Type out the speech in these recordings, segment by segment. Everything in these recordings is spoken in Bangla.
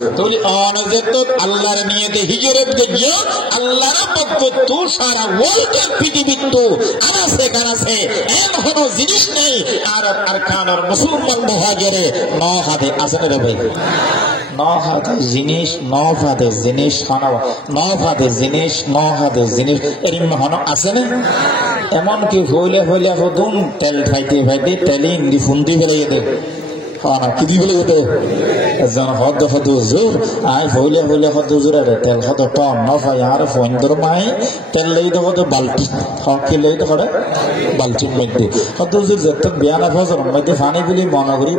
তাহলে অনজত আল্লাহর নিয়তে হিজরত গিয়ে আল্লাহর পক্ষ তো সারা ওয়ার্ল্ডের পৃথিবীর তো আনাসে কানাসে এমন জিনিস নেই আর আরকানের মুসলমান মুহাজিরে নহাদে আসেন রে ভাই নহাদে জিনিস নহাদে জিনিস এরম হন আছে না এমনকি হইলে হদুন তেল খাইতে তেলে ইন্দি ফুন্দি ফেলে দে কি দি বলে গেতে হদ জোর আই হইলে হদ জোর রে তেল হদ টন নফাই আর ফন্দর মাই তেল লই দহদ বালতি হকি লই দহরে বালতি মধ্যে হদ জোর যত বিয়ানা ফজর মধ্যে পানি বিলি মনগরি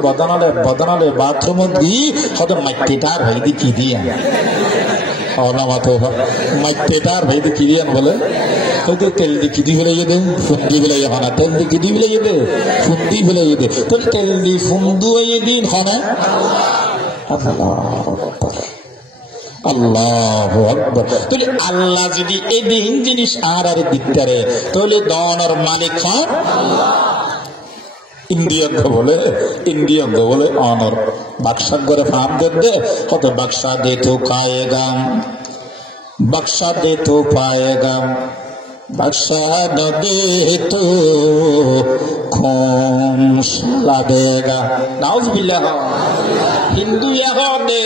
বদনালে বাথরুম দি হদ মাইতেটার হইদি কি দিয়া হনা মাতো মাইতেটার হইদি কি দিয়া বলে হয়তো তেল দি কি দি বলে গেতে ফুন্দি বলে হনা তেল দি কি দি বলে গেতে ফুন্দি বলে গেতে তো তেল দি ফুন্দু দিন হনা আল্লাহু আকবার তাহলে আল্লাহ যদি এই দিন জিনিস আর দিকটারে তাহলে দনের মালিক হন ইন্ডিয়ান বলে অনর বাক্সা করে ফার্ম দে কত বাক্সা দে তো খায়েগাম बख्शा दे तो पाएगा बख्शा न दे तो खून साला देगा नाउज़ुबिल्लाह हिंदू यहाँ दे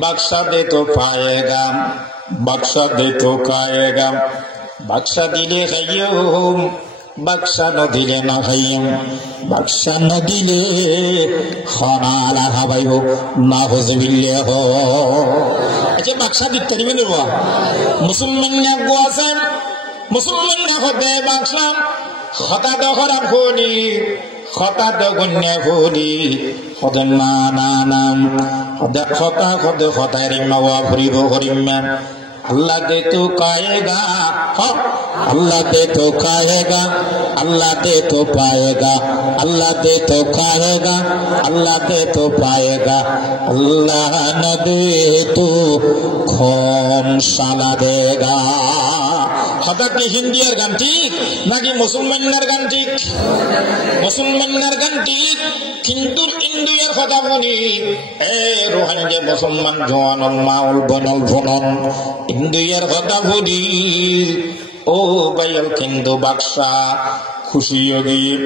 बख्शा दे तो पाएगा बख्शा दे तो खाएगा बख्शा दिले खय्यूम बख्शा न दिले न खय्यूम बख्शा न दिले खाना ला हवायो नाउज़ुबिल्लाह अच्छा बख्शा दिते नहीं मिले वो मुसलमान ने गुआसन मुसलमान ने होते बख्शा खता दो खराब होनी खता दो गुन्ने होनी खुद ना खुद खता रिम्मा वाफरी वो रिम्मा अल्लाह दे तो खाएगा अल्लाह दे तो खाएगा अल्लाह दे तो पाएगा अल्लाह दे तो खाएगा अल्लाह दे तो पाएगा अल्लाह न दे तो खून साला देगा हता की हिंदी और गान ठीक ना कि मुसलमान गान ठीक मुसलमान गान ठीक हिंदू इंडिया हता बनी ए रोहंगे मुसलमान जवान माउल बनल बनन इंडिया हता बनी ओ भाइयों किंतु बख्शा खुशी होगी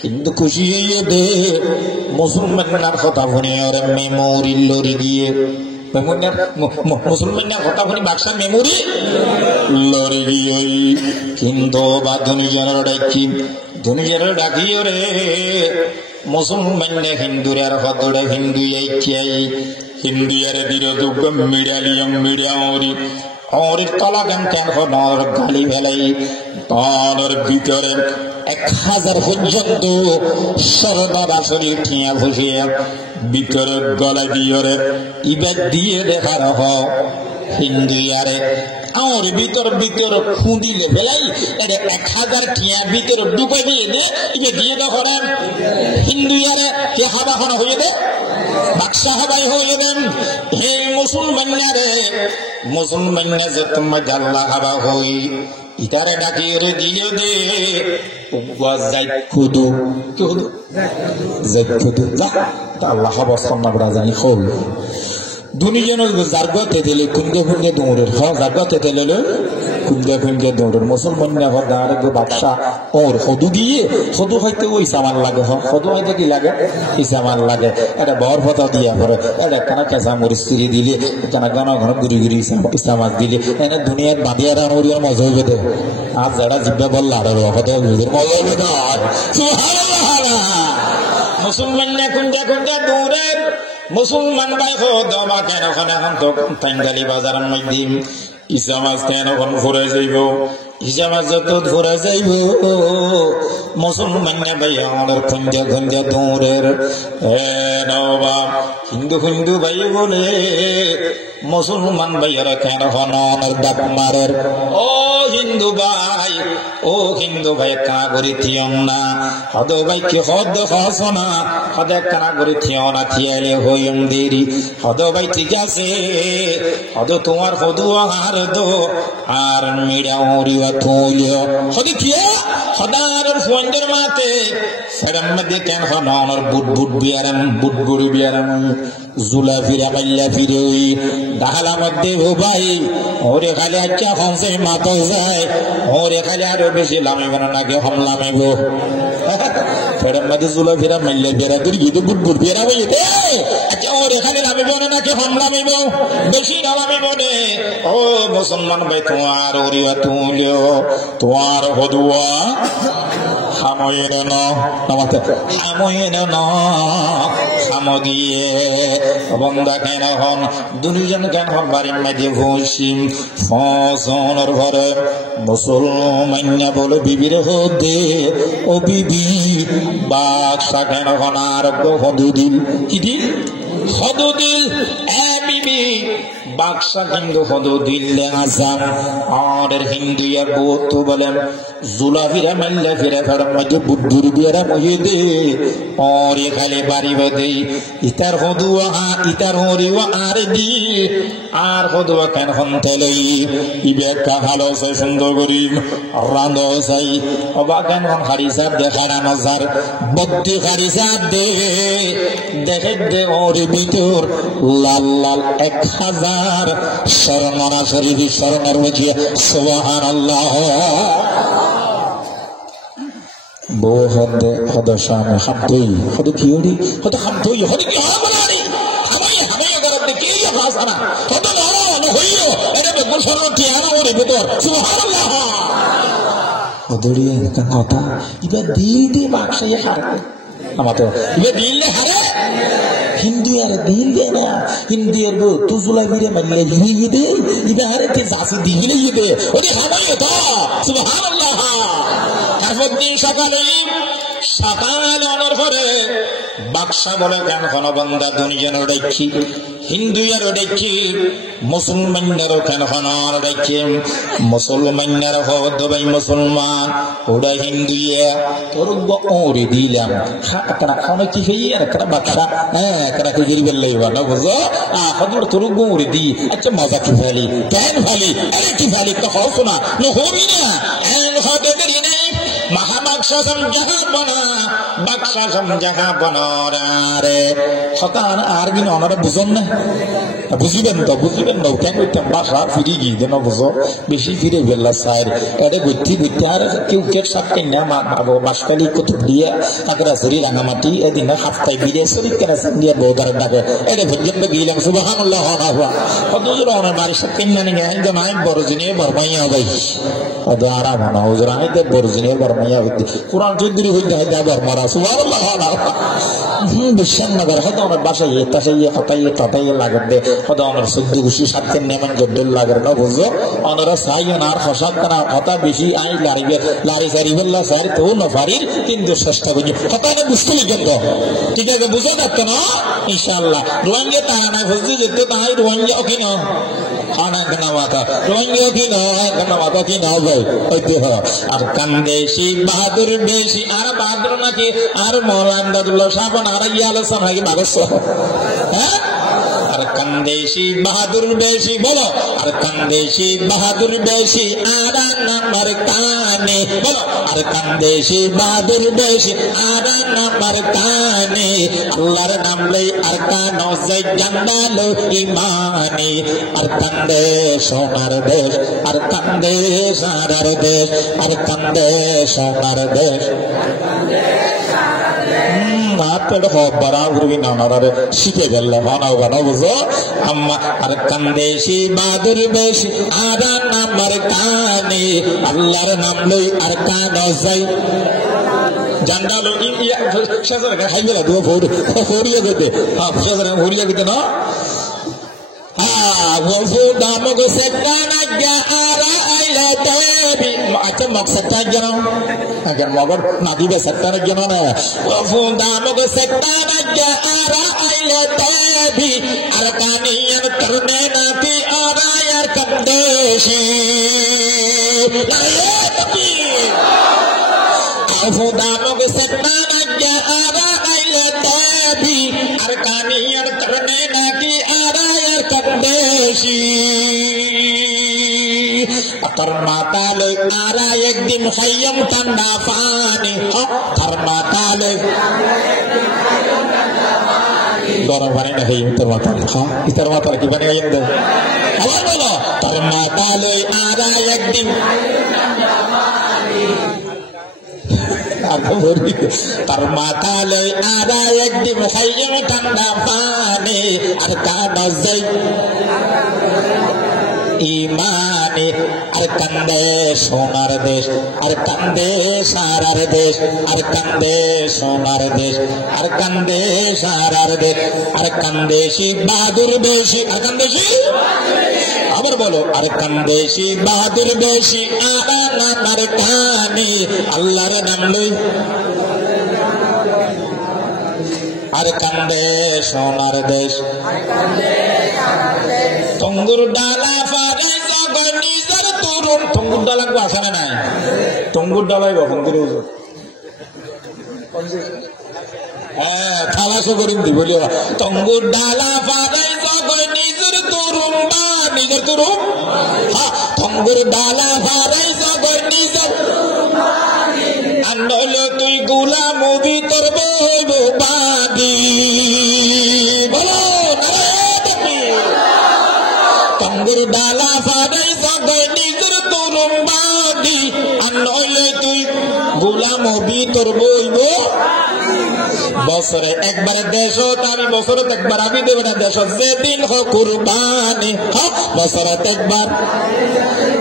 किंतु खुशी ये दे मुसलमान ना हता बनी और मेमोरी लोरी दिए मुसलमान हता बनी बख्शा मेमोरी लोरी दिए किंतु बात दुनिया डाकी रे मुसलमान ने हिंदू यार हतोड़े हिंदू हिंदू यार दिरो दुगम मीडिया और तला गान कैन हो नर गाली भेलाई तलर भीतरे 1000 পর্যন্ত সরদারা শরীর ঠিয়া বসিয়া ভিতরে গলা দিয়ে ইবাদ দিয়ে দেখার হ হিন্দু ইয়ারে और भीतर खुदिले बेलाई 1000 ठिया भीतर डुबे दिए दे ये दिए दो हराम हिंदू यार के हवा हन होए दे बक्सा हवाई होए दे हे मुसलमान ने जे तुम जल्ला हवा होई इतारे डाकी रे दिए दे उगवा जाय खुदू जा अल्लाह हवा सन्ना बड़ा जानी खोल दुनिया ने जारगते दिले कुंगे दौड़र हाँ जारगते दिले कुंगे दौड़र मुसलमान ने हर दारे को बादशाह और खुदू दिए खुदू होते वो इस्तेमाल लगे हाँ खुदू होते की लगे इस्तेमाल लगे ऐसे बहुत पता दिया पर ऐसे कना कैसा मुरिस्त्री दिले कना घना गुरी इस्तेमाल दिले ऐसे दुनिया बादिया रान और यार मज़ा भी दे आप ज़रा जिब्बे बल लाडर हो होते मज़ा भी दे मुसलमान ने कुंगे दौड़र मुसलमान भाई हो दमा केन खाने हम तो तंगली बाजार में दिम इसामाज केन खान फुरे जाइबो इसामाज तो फुरे जाइबो मुसलमान ने भाई हमारे कुंजा दूरेर ए नौबा हिंदू भाई बोले मुसलमान भाई यार केन खान और दाप मारेर ओ हिंदू भाई कना करी थियम ना हदो भाई के हद खासना हदे कना करी थियना थियाले होयम देरी हदो भाई ठीक আছে हदो তোমার হদু আর দো আর মিড়া ওরিয়া তোলিও হদি কি হদার বন্ধুর মাতে সেরাম মধ্যে কেন হনর বুট বুট বিয়ারাম বুট বুড়ি বিয়ারাম জুলা ফিরা মাইল্লা ফিরে ওই ডাহালা মধ্যে ও ভাই ওরে খালি আচ্ছা হংসে মাতো যায় ওরে খালি আরো বেশি লামিব না নাকি হম লামিব সেরাম মধ্যে জুলা ফিরা মাইল্লা ফিরা তুই গিয়ে বুট বুট বিয়ারা ভাই আচ্ছা ওরে খালি লামিব না নাকি হম লামিব বেশি না লামিব নে ও মুসলমান ভাই তোমার ওরিয়া তুলিও তোমার হদুয়া হাময়েন হামগিয়ে বন্দা কেন হন দুজন কেন হন বাড়ির মাঝে ভসিম ফসনের ঘরে মুসলমান্যা বলো বিবির হদে ও বিবি বাদশা কেন হন আরোগ্য হদুদিল কি দিল হদুদিল বিবি বাদশা কিন্তু হদুদিল আসাম আর হিন্দু আর বহুত বলেন জুলা ফিরা মাল্লা ফিরা ফেরার মধ্যে বুদ্ধুর বিয়ারা মজে দে और ये खाली बारी बदे इतर होदुआ इतर होरिवा आर दी आर होदुआ केन हंतलई इबे का हालो से सुंदर करी रांदो साई अबा केन हन हारिसाब देखाना नजर बद्दी हारिसाब दे देखे दे और भीतर लाल लाल 1000 शरणना शरीफ शरणर वजिए सुबहानाल्लाह बो हदे हदशाम हदई हद कियोरी हद हमतोई हद की हाबलारी हमें अगर अपने के ये भाषाना हद नारा न होइयो एने बेगुल सरन टियाना ओरे भीतर सुबहानाल्लाह हदरिया का কথা ইবা দিল দি বাক্সায় হারে আমাতো ইবা দিল লে হারে হিন্দু আর দিল দে না হিন্দু এর গো তুজুলা বিরে মানলে হিয়ে দে ইবা হারে তে জাসি দিলে ইয়ে দে ওরে হামায় তো সুবহানাল্লাহ আফদিন সকালে অনর পরে বাদশা বলে কেন কোন বান্দা দুনিয়ার দেখি হিন্দু আর দেখি মুসলমানদের কেন হনর দেখি মুসলমানদের হদ ভাই মুসলমান ওরা হিন্দু তোর ওরে দিলাম কারা খানো কি হই আর কারা বাদশা কারা কি গরিব লইবা না বুঝো হদর তোর ওরে দি আচ্ছা মজা কি ফেলি কেন ফেলি আরে কি ফেলি তো হও শোনা নো হবি না হদে দেরি নাই महाबादशाह जहाँ बना बादशाह जहाँ बना रे हतान आर्गिन ओनारा बुझन ना बुझिबेन तो केन কইতাম বাসা ফিরি গি দেন বুঝো বেশি ফিরে বেলা সাইর এডে গতি গতার কেউ কে সাথে না মাগো মাসকালি কত দিয়া তাকরা শরীর রাঙামাটি এদিন হাফতাই বিরে শরীর কেন সঙ্গে বউদার ডাকে এডে ভজ্জন গিলাম সুবহানাল্লাহ আল্লাহ হদুর ওনা বাড়ি সাথে না নিয়ে একদম আই বড়জিনে বরমাইয়া ভাই আদারা মানা হুজুর আই তে বড়জিনে বরমাইয়া হইতে কুরআন চৌধুরী হইতে হাদা বরমারা সুবহানাল্লাহ আল্লাহ বিশাল নগর হদা ওনা বাসায় তাসাইয়ে হতাইয়ে তাতাইয়ে লাগবে হদা ওনার সুদ্দু খুশি সাথে নেমন জডল লাগর না বুঝো ওনারা সাইয়নার ফসাদ করা হতা বেশি আই লারিবে লারি সারিবেল্লা সারি তো না ফারির কিন্তু চেষ্টা করি হতা না বুঝতে গেল ঠিক আছে বুঝো না তো না ইনশাআল্লাহ রোহিঙ্গা তাহানা বুঝতে যেতে তাই রোহিঙ্গা কি না খানা কেনা মাথা রোহিঙ্গা কি না কেনা মাথা কি না ভাই হইতে হয় আর কান্দেশি বাহাদুর বেশি আর বাহাদুর নাকি আর মৌলানা আব্দুল্লাহ সাহেব আর ইয়ালসান হয় বাগস হ্যাঁ আর কান্দেশি বাহাদুর বেশি বলো আর কান্দেশি বাহাদুর বেশি আরা নাম্বার কানে বলো আর কান্দেশি বাহাদুর বেশি আরা নাম্বার কানে আল্লাহর নাম লই আর কানো যাই জান্নালো ইমানে আর কান্দে সোনার দেশ আর কান্দে সারার দেশ আর কান্দে সোনার দেশ শিখে গেলে বানাও বানাও বুঝো আম্মা আর কান্দেশি বাদুর বেশি আর নামার কানে আল্লাহর নাম লই আর কানো যাই জান্ডালো ইয়া শেষের খাইবেলা দুয়া ফোরিয়া গেতে শেষের ফোরিয়া গেতে না দামগ সেটানা আর আইলা দেবী আচ্ছা মকসদটা জানো আগে মগর নাদিবে সেটানা জানো না দামগ সেটানা আর আইলা দেবী আর কানিয়ান করনে নাতি আর यार कंदेशी दामग सेटाना আর আইলা দেবী আর কানিয়ান করনে নাতি আর कंदेशी তার মাতালে আরা একদিন খাইয়াম ঠান্ডা পানি, তার মাতালে গরম পানি না খাইয়াম তার মাতালে, তার মাতালে কি পানি খাইয়াম দেয় আবার বলো, তার মাতালে আরা একদিন তার মাতালে আরা একদিন খাইয়াম ঠান্ডা পানি, আর কানা যাই ইমানে, আর কান্দে সোনার দেশ, আর কান্দে সারার দেশ, আর কান্দে সোনার দেশ, আর কান্দে সারার দেশ, আর কান্দেশি বাহাদুর বেশি, আর কান্দেশি আবার বলো, আর কান্দেশি বাহাদুর বেশি আনার কানে, আল্লাহর নাম লই আর কান্দে সোনার দেশ। তঙ্গুর ডালা ফারে জগর নিজের তরুণ, তঙ্গুর ডালা কো আসানে নাই, তঙ্গুর ডালাই তঙ্গুর হ্যাঁ থালাশো করিম দি বলি, তঙ্গুর ডালা ফারে জগর নিজের তরুণ বা নিজের তরুণ, তঙ্গুর ডালা ফারে জগর নিজের আনলে তুই গুলাম ভিতর বইব বাদি, বলো তঙ্গুর ডালা ফাদাই জগর নিজের তরুণ বাদি, আনলে তুই গুলাম ভিতর বইব। বছরে একবার দেশ আমি, বছরে একবার আমি দেব না দেশ, যেদিন হোক কুরবানি, বছরে একবার,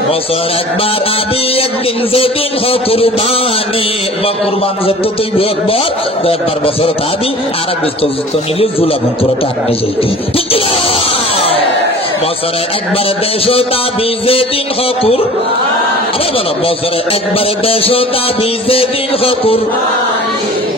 বছর একবার আমি একদিন, যেদিন হোক কুরবানি, কুরবান যত তুই একবার একবার বছর আমি আর এক বুঝতে নিলে জুলা বন্ধুরা টানে যাইতে, বছরে একবার দেশ দাবি, যেদিন হোক আবার বলো, বছরে একবার দেশ দাবি, যেদিন হোক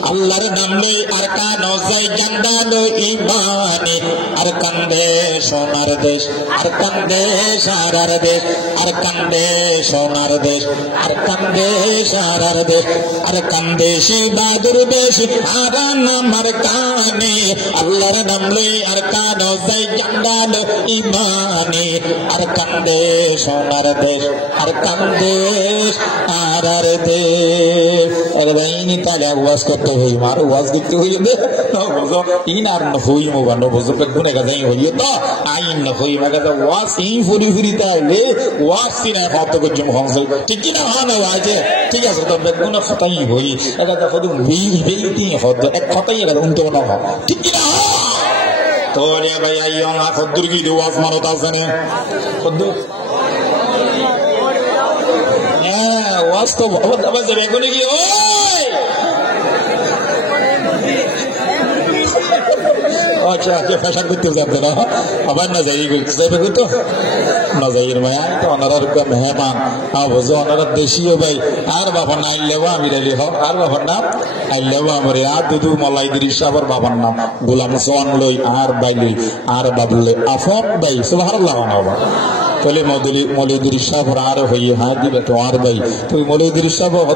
আল্লাহর নাম নেই আর কানো যাই জান্দানো ইমানে, আর কান্দে সোনার দেশ, আর কান্দে সারার দেশ, আর কান্দে সোনার দেশ, আর কান্দে সারার দেশ, আর কান্দে সে বাদুর বেশি আর নামার কানে, আল্লাহর নাম নেই আর কানো যাই জান্দানো ইমানে, আর কান্দে সোনার দেশ, আর কান্দে সারার দেশ। আরে ভাই নি তাহলে ওয়াজ করতে হই, মার ওয়াজ দেখতে হই দে বুঝো, ইন আর না হই মো বানো বুঝো, গুনে গাজাই হই তো আইন না হই মাগা দা ওয়াজ ই ফুরি ফুরি তাইলে ওয়াজ সিনা কত কজম হংসই, ঠিক কি না না আছে, ঠিক আছে তো বেগুনা খতাই হই, এটা তো কত হই বেইতি হদ এক খতাই গেল উনতো না, ঠিক কি না তো রে ভাই আইও না খদ্দুর কি ওয়াজ মারত আছে না খদ্দুর, হ্যাঁ ওয়াজ তো বহুত আবার যাবে কোন কি, ওই আচ্ছা আচ্ছা ফ্যাশন করতে যাবে না আবার না যাই যাবে তো না যাই মায়া তো ওনার মেহমান বুঝো, ওনার দেশীয় ভাই আর বাবার না আইলেও আমি রেলি হোক, আর বাবার নাম আইলেও আমার আর দুদু মলাই দিরিস, আবার বাবার নাম গোলাম সোয়ান লই, আর বাই লই, আর বাবুলে আফন বাই সুবহানাল্লাহ বাবা, তাহলে মৌলুদুর সাহেব আর হই হ্যাঁ দিবে তো আর ভাই, তুই মৌলুদুর সাহেব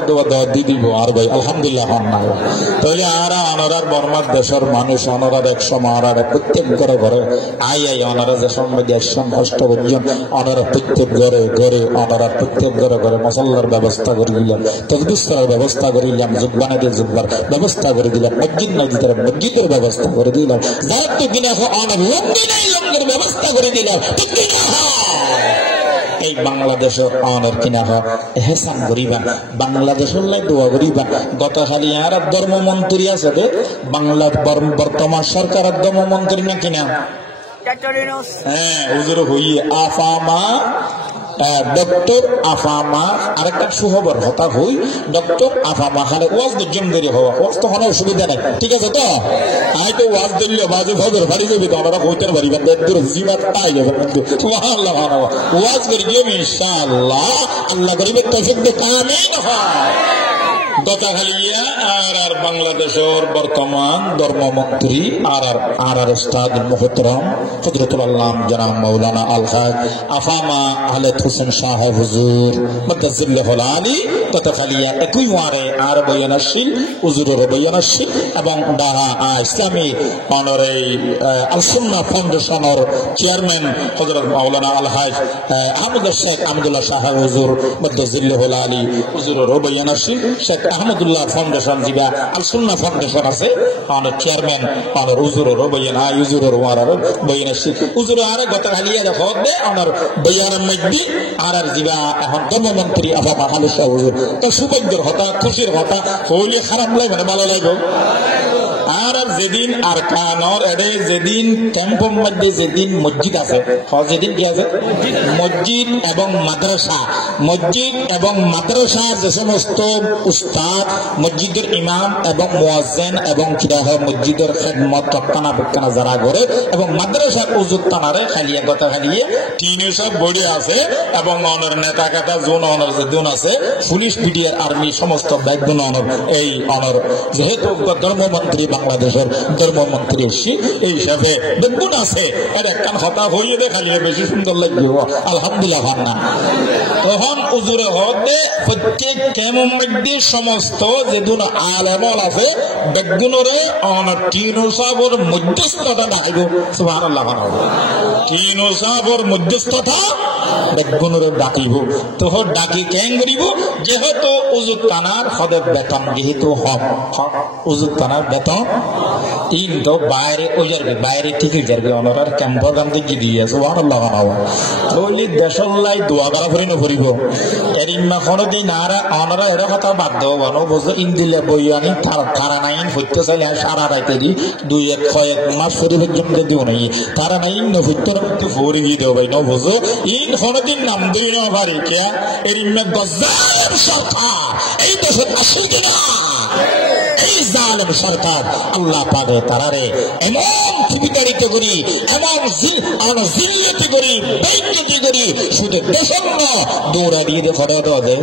দি দিব আর ভাই আলহামদুলিল্লাহ হন না, তাহলে আর অনারার বর্মার দেশের মানুষ অনারার 100 মারার প্রত্যেক ঘরে ঘরে আই অনারা যে সম্বন্ধে 108 অনারা প্রত্যেক ঘরে ঘরে অনারা প্রত্যেক ঘরে ঘরে মশাল্লার ব্যবস্থা করে দিলাম, তসবিস্তার ব্যবস্থা করে দিলাম, জুব্বানাদের জুব্বার ব্যবস্থা করে দিলাম, মসজিদ নদীদের মসজিদের ব্যবস্থা করে দিলাম, যার তো কিনা অনার লঙ্গের ব্যবস্থা করে দিলাম, ঠিক কিনা এই বাংলাদেশের অনের কিনা হেসান করিবা, বাংলাদেশের লাই দোয়া করিবা। গতকালি আর ধর্মমন্ত্রী আছে বাংলা বর্তমান সরকারের ধর্মমন্ত্রী না কিনা, হ্যাঁ হুজুর হইয়ে আফামা ডক্টর আফামা, আরেকটা সুখবর হতা হই ডক্টর আফামা খালে ওয়াজ জম দেরি হওয়া, ওয়াজ তো কোনো অসুবিধা নাই, ঠিক আছে তো আই তো ওয়াজ দিলে বাজে খবর বাড়ি যাবি তো আমরা কইতে পারিবেন দূর জিমাত পাই যাবে, কিন্তু সুবহানাল্লাহ ওয়াজ করি যাবে ইনশাআল্লাহ, আল্লাহ করিবে তৌফিক দে, আমিন হয়। গতকালিয়া আর বাংলাদেশের বর্তমান ধর্মমন্ত্রী আর উস্তাদ মুহতরম হযরতুল আল্লাম জনাব মাওলানা আলহাজ আফামা আহলেদ হোসেন সাহেব হুজুর মুদাজ্জিল্লাহুল আলী গতকালিয়া একই ওয়ারে আর বয়ানশীল হুজুরের বয়ানশীল এবং ডাহা ইসলামী অনরে আল সুন্নাহ ফাউন্ডেশনের চেয়ারম্যান হযরত মাওলানা আলহাজ আহমদুল্লাহ শেখ আহমদুল্লাহ সাহেব হুজুর মুদাজ্জিল্লাহুল আলী হুজুরের বয়ানশীল শেখ আহমদুল্লাহ ফাউন্ডেশন জিবা আল সুন্নাহ ফাউন্ডেশন আছে অন চেয়ারম্যান অন হুজুরের বয়ান হুজুরের ওয়ারার বয়ানশীল হুজুর আর গতকালিয়া দেখো দে অনর বয়ানের মধ্যে আর জিবা এখন ধর্মমন্ত্রী আফামা আহলেদ হুজুর তো সুবন্ধের কথা খুশির কথা হইলে খারাপ লাগবে না ভালো লাগবে আর যেদিন আর কানর এডে যেদিন ক্যাম্পের মধ্যে যেদিন মসজিদ আছে যেদিন কি আছে মসজিদ এবং মাদ্রাসা যে সমস্ত উস্তাদ মসজিদের ইমাম এবং মুয়াজ্জিন এবং কিরাহ মসজিদের খেদমত রক্ষণাবেক্ষণ যারা করে এবং মাদ্রাসার উজুত তানারে খালিয়া কথা খালিয়ে তিনে সব বড়ি আছে এবং অনর নেতা কাটা জোন অনর যে দুন আছে পুলিশ বিডিআর আর্মি সমস্ত ব্যাকগুণ অনর এই অনর যেহেতু ধর্মমন্ত্রী বাংলাদেশের ধর্মমন্ত্রী এসি এই হিসাবে বেগুন আছে এর একখান হতা হইয়ে দে খালি বেশি সুন্দর লাগবে আলহামদুলিল্লাহ ভান্না তখন উজুরে হতে প্রত্যেক কেমন মধ্যে সমস্ত যেদুন আলেমল আছে বেগুনরে অনর তিনু সাবর মধ্যস্থতা ডাকিব সুবহানাল্লাহ তিনু সাবর মধ্যস্থতা বেগুনরে ডাকিব তখন ডাকি কেন করিব যেহেতু উজুত তানার হদে বেতন যেহেতু হক উজুত তানার বেতন তিন তো বাইরে ওজারবে বাইরে ঠিকই যাবে অনরার ক্যাম্পর গান দিকে দিয়ে সুবহানাল্লাহ তাহলে দেশলাই দোয়া করা ফরি না ফরিব এরিমা কোনদিন আর অনরা এর কথা বাদ দেব বনো বুঝো ইন্দিলে বই আনি তারা নাইন হইতে চাইলে সারা রাইতে দি দুই এক কয়েক মাস ফরি পর্যন্ত দিও নাই তারা নাইন ন হইতে না ফরি দি দেও ভাই ন বুঝো ইন কোনদিন নাম দিই না পারি কে এরিমা গজাল সরকার এই দেশে আসল না এই জালেম সরকার আল্লাহ পাকে তারারে এমন বিতাড়িত করি এমন জিল্লতি করি বেইজ্জতি করি শুধু দেশন্য দৌড়া দিয়ে ফটো দে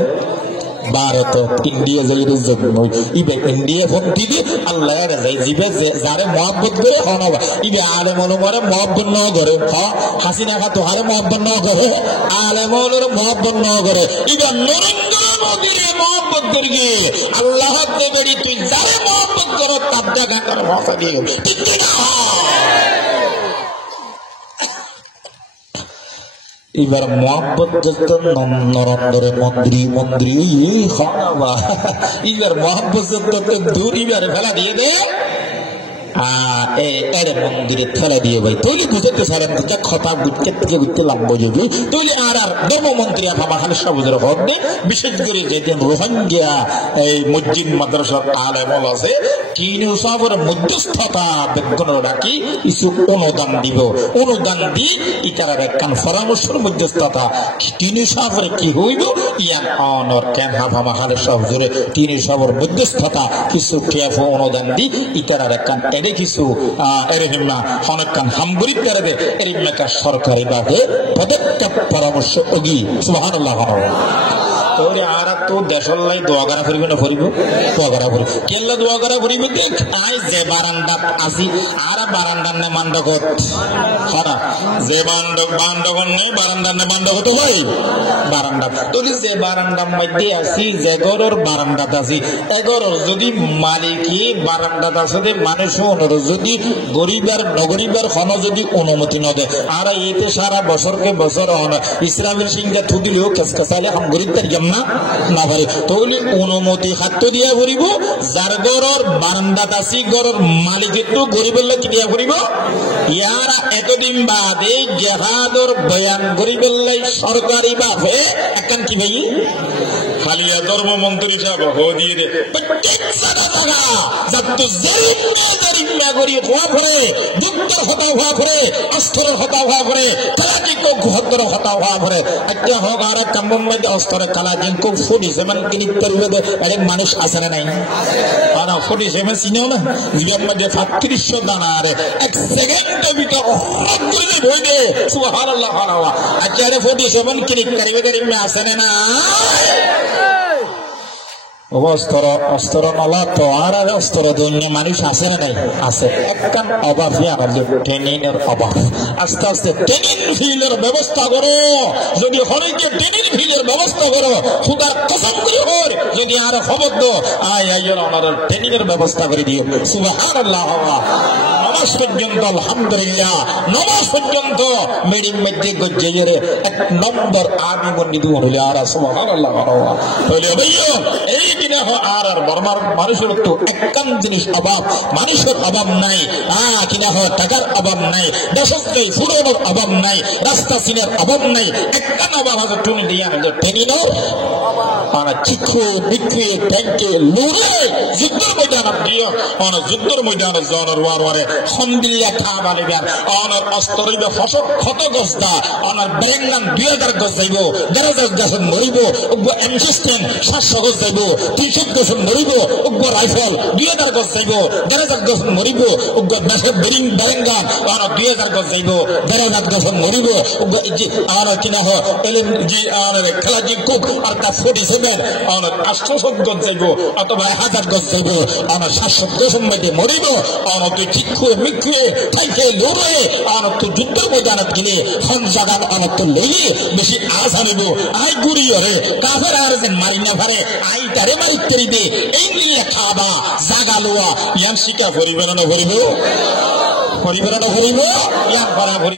ভারত ইন্ডিয়া যাইরে জন্য ইবে ইন্ডিয়া ফোন দিদি আল্লাহ যাই জিবে যারে মহব্বত করে হনবা ইবে আলে মনোমরে মহব্বত ন করে হাসিনা খা তোহারে মহব্বত ন করে আলে মনোর মহব্বত ন করে ইবে নরেন্দ্র মোদির মহব্বত করি আল্লাহ দেবরি তুই যারে মহব্বত করো তার জায়গা কর ভাষা দিয়ে ঠিক না এবার মহব্বত নরেন্দ্র মন্ত্রী খাওয়া এবার মহব্বত দূর এবার ফেলা দিয়ে দে মন্দিরে ঠেলা দিয়ে ভাই তৈলি বুঝতে পারেন কথা ঘুরতে লাগবো যদি তৈলি আর ধর্মমন্ত্রী আফামা আহলেদ সবুজের হদে বিশেষ করে যেদিন রোহিঙ্গা এই মসজিদ মাদ্রাসার আলেমল আছে তিন সবর মধ্যস্থতা বেগুন রাখি কিছু অনুদান দিব অনুদান দিয়ে ইতার একখান পরামর্শের মধ্যস্থতা তিন সবর কি হইব ইয়ান অনর কেন আফামা আহলেদ সবুজের তিন সবর মধ্যস্থতা কিছু ক্যাফ অনুদান দি ইতার একখান এরে কিছু এরহিমা অনেকখান হামগুড়ি করে দে এরিমাকা সরকারি ভাবে পদক্ষেপ পরামর্শ অগি সুবহানাল্লাহ তোরে আর তো দেশলাই দোয়া করা ফরিব না ফরিব দোয়া করা ফরিব কেল্লা দোয়া করা ফরিব দেখ আই যে বারান্দাত আসি আর বারান্দার নে মান্ডকত খারা যে বান্ডকন নে বারান্দার নে মান্ডকত ভাই বারান্দা তোলি যে বারান্দার মধ্যে আসি যে ঘরের বারান্দাত আসি এগরর যদি মালিকি বারান্দাত আছে দে মানুষ ওনর যদি গরিবার নগরিবার খন যদি অনুমতি ন দে আর এতে সারা বছরকে বছর ইসরাফিল সিংহা থুদিলেও খেসখেসালে হাম গরিব তার না পারে তাহলে অনুমতি খাদ্য দিয়া করিব যার গরর বারান্দাত আসি গরর মালিকের তো গরিবের লোক দিয়া করিব ইয়ারা এতদিন বাদে জেহাদর বয়ান গরিবের লাই সরকারি ভাবে একখান কি ভাই খালিয়া ধর্মমন্ত্রী সাহেব হো দিয়ে দে প্রত্যেক জায়গা যাতে জরিমা করি হওয়া পরে যুদ্ধের হতা হওয়া পরে অস্ত্রের হতা হওয়া পরে কালাজিক ঘুহত্তর হতা হওয়া পরে একটা হোক আর কাম্বম মধ্যে অস্ত্রের কালাজিক ফুটি যেমন কিনি করবে আরে মানুষ আছে না নাই আর ফুটি যেমন চিনেও না নিজের মধ্যে 3500 দানা আরে এক সেকেন্ডের ভিতর হঠাৎ করে হয়ে দে সুবহানাল্লাহ আচ্ছা আরে ফুটি যেমন কিনি করবে আছে না অস্ত্র অস্ত্র নলা তো আর অস্ত্র দুনিয়া মানুষ আছে না নাই আছে একখান অভাব ট্রেনিংয়ের অভাব আস্তে আস্তে ট্রেনিং ফিলের ব্যবস্থা করো যদি হরিকে ট্রেনিং ফিলের ব্যবস্থা করো খুদার কসম করে হর যদি আর খবর দো আয় আইয়ের আমার ট্রেনিং এর ব্যবস্থা করে দিও সুবহানাল্লাহ নামাজ পর্যন্ত আলহামদুলিল্লাহ নামাজ পর্যন্ত মেডিং মধ্যে গজ্জের এক নম্বর আমি বন্দিত হইলে আর সুবহানাল্লাহ তাহলে ভাইও এই দিনে আর বর্মার মানুষের তো একখান জিনিস অভাব মানুষের অভাব নাই কিনা টাকার অভাব নাই দেশস্থায়ী ফুরনের অভাব নাই রাস্তা সিনের অভাব নাই একখান অভাব আছে টুনি দিয়া ট্রেনিংও চিক্ষু বিক্রি ট্যাঙ্কে লুড়ে যুদ্ধের ময়দানত দিয়ে যুদ্ধের ময়দানত জনের ওয়ারে খন্দিল্লা খাবা নেবেন অনার অস্তরিবে ফসল ক্ষত গস্তা অনার বেঙ্গান 2000 গজ যাইব 1000 গজ মরিব এমসিস্টেন 700 গজ যাইব 300 গজ মরিব রাইফেল 2000 গজ যাইব 1000 গজ মরিব দেশের বেরিং বেঙ্গান অনার 2000 গজ যাইব 1000 গজ মরিব আর কিনা এলএম জি আর খেলাজি কুক আর তা 47 অনার 800 গজ যাইব অথবা 1000 গজ যাইব অনার 700 গজ মধ্যে মরিব অনার তুই চিক্ষু মিক্ষু থাইকে লড়ে অনার তো যুদ্ধের ময়দানত গেলে হন জাগান অনার তো লইলে বেশি আশা নেব আই গুড়ি হরে কাফের আর যেন মারি না পারে আই তারে মারি করিবে এই নিয়ে খাবা জাগা লোয়া ইয়ান শিকা ভরিবে না ভরিব ইয়ান ভরা ভরি